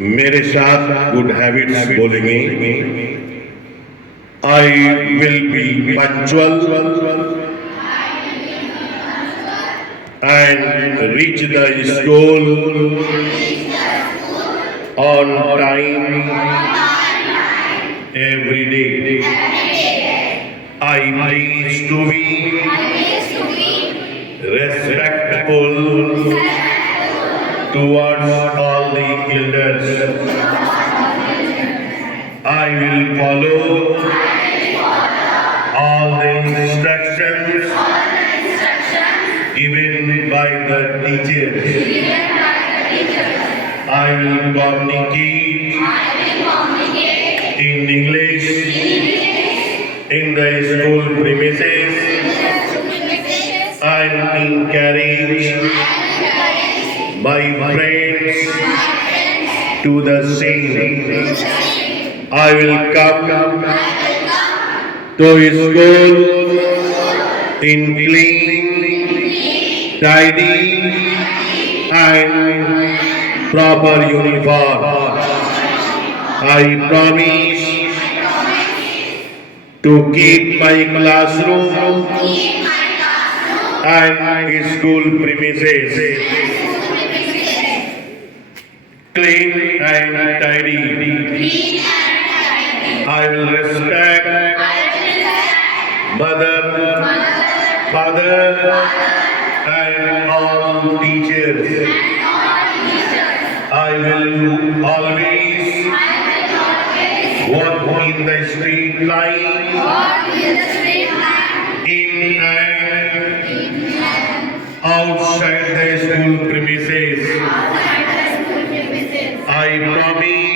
मेरे साथ good habits बोलेंगे। I will be punctual and reach the school on time every day. I please to be respectful towards all the elders. I will follow all the instructions given by the teachers. I will communicate in English in the school premises and encourage my friends to the same. I will come to school in clean, tidy and proper uniform. I promise to keep my classroom and school premises clean and tidy. I will respect mother, father and all teachers. I will always walk in the street line in and outside the school premises. I promise